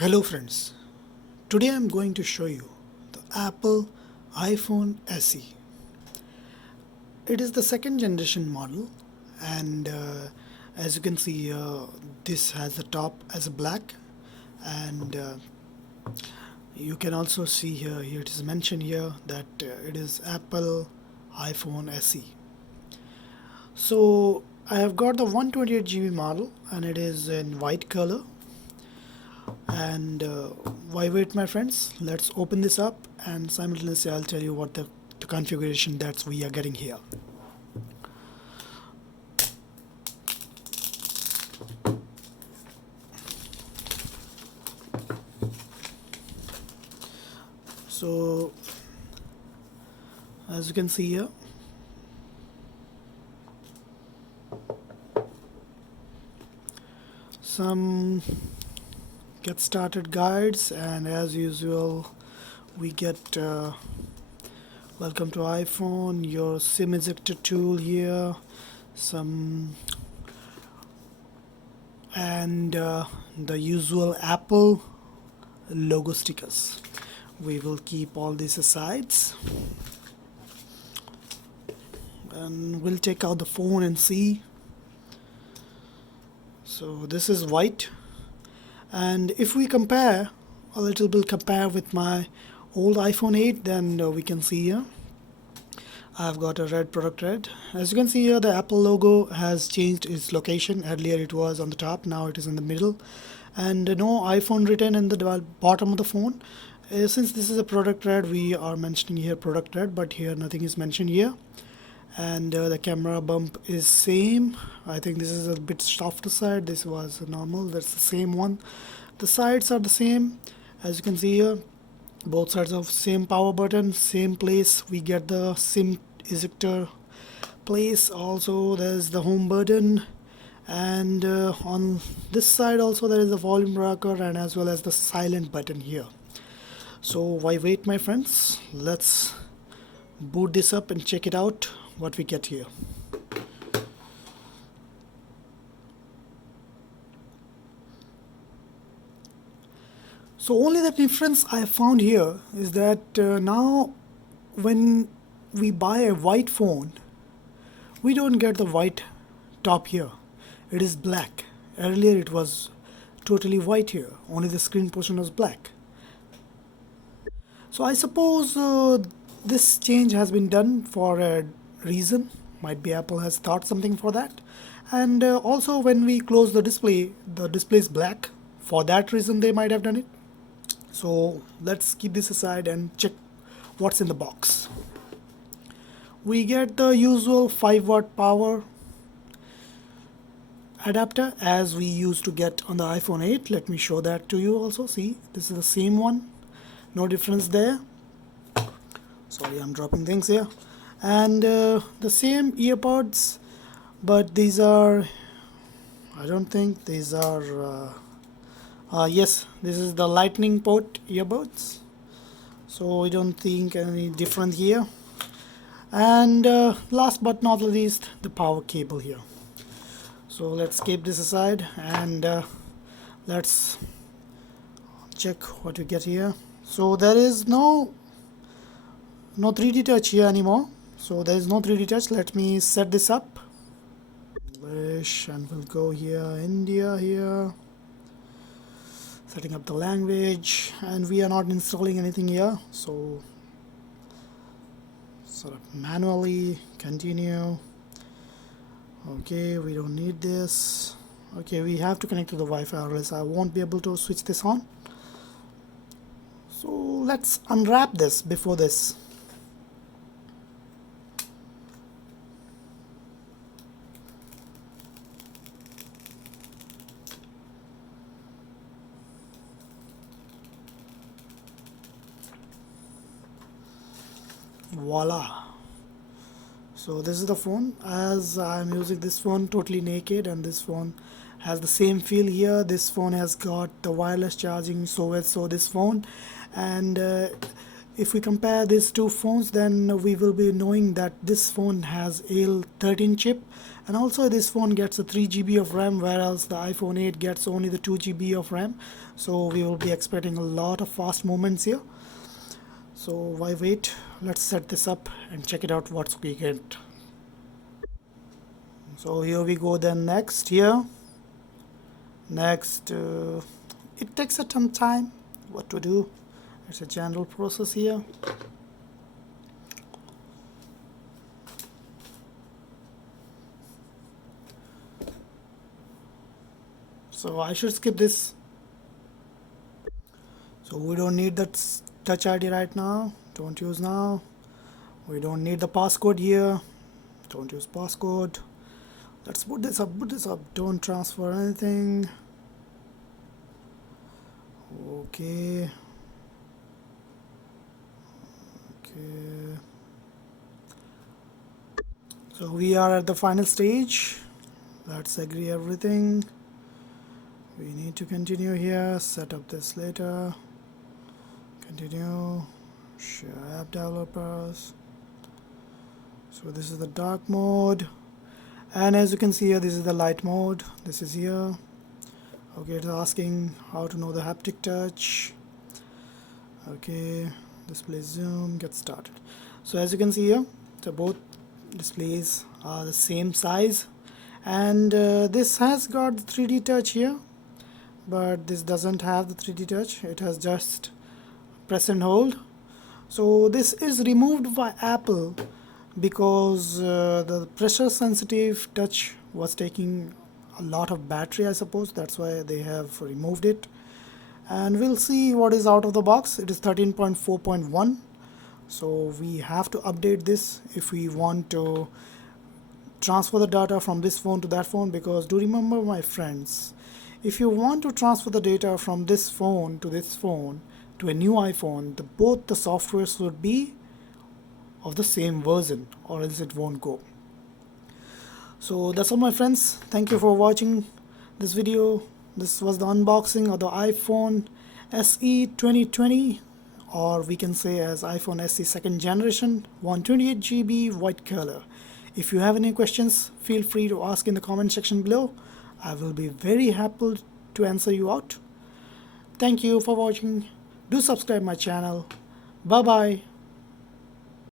Hello friends, today I'm going to show you the Apple iPhone SE. It is the second generation model and as you can see this has the top as a black and you can also see here it is mentioned here that it is Apple iPhone SE. So I have got the 128 GB model and it is in white color. And why wait, my friends? Let's open this up and simultaneously I'll tell you what the configuration that we are getting here. So as you can see here, some get started guides, and as usual we get welcome to iPhone, your SIM ejector tool here, some and the usual Apple logo stickers. We will keep all these aside and we'll take out the phone and see. So this is white, and if we compare a little bit, compare with my old iPhone 8, then we can see here I've got a red product red. As you can see here, the Apple logo has changed its location. Earlier it was on the top, now it is in the middle, and no iPhone written in the bottom of the phone. Since this is a product red, we are mentioning here product red, but here nothing is mentioned here. And the camera bump is same. I think this is a bit softer side, this was normal, that's the same one. The sides are the same. As you can see here, both sides of same power button, same place we get the SIM ejector place. Also there's the home button, and on this side also there is a volume rocker and as well as the silent button here. So why wait, my friends, let's boot this up and check it out what we get here. So only the difference I found here is that now when we buy a white phone, we don't get the white top here. It is black. Earlier it was totally white here. Only the screen portion was black. So I suppose this change has been done for a reason. Might be Apple has thought something for that. And also when we close the display is black. For that reason they might have done it. So let's keep this aside and check what's in the box. We get the usual 5-watt power adapter as we used to get on the iPhone 8. Let me show that to you also. See, this is the same one. No difference there. Sorry, I'm dropping things here. And the same earbuds, but these are, I don't think these are yes, this is the lightning port earbuds, so we don't think any different here. And last but not least, the power cable here. So let's keep this aside and let's check what we get here. So there is no 3D touch here anymore. So there is no 3D touch. Let me set this up. English, and we'll go here, India here. Setting up the language, and we are not installing anything here. So sort of manually continue. Okay, we don't need this. Okay, we have to connect to the Wi-Fi or else I won't be able to switch this on. So let's unwrap this before this. Voila. So this is the phone. As I'm using this phone totally naked, and this phone has the same feel here. This phone has got the wireless charging, so this phone, and if we compare these two phones, then we will be knowing that this phone has A13 chip, and also this phone gets a 3 GB of RAM, whereas the iPhone 8 gets only the 2 GB of RAM. So we will be expecting a lot of fast movements here. So why wait? Let's set this up and check it out what we get. So here we go. Then next here, next it takes some time. What to do? It's a general process here. So I should skip this. So we don't need that touch ID right now. Don't use now. We don't need the passcode here. Don't use passcode. Let's put this up, Don't transfer anything. Okay. Okay. So we are at the final stage. Let's agree everything. We need to continue here. Set up this later. Continue. Share app developers. So this is the dark mode. And as you can see here, this is the light mode. This is here. Okay, it's asking how to know the haptic touch. Okay, display zoom, get started. So as you can see here, so both displays are the same size, and this has got the 3D touch here, but this doesn't have the 3D touch. It has just press and hold. So this is removed by Apple because the pressure sensitive touch was taking a lot of battery, I suppose. That's why they have removed it. And we'll see what is out of the box. It is 13.4.1. So we have to update this if we want to transfer the data from this phone to that phone, because do remember, my friends, if you want to transfer the data from this phone to a new iPhone, both the softwares would be of the same version, or else it won't go. So that's all, my friends. Thank you for watching this video. This was the unboxing of the iPhone SE 2020, or we can say as iPhone SE second generation, 128 GB white color. If you have any questions, feel free to ask in the comment section below. I will be very happy to answer you out. Thank you for watching. Do subscribe my channel. Bye bye.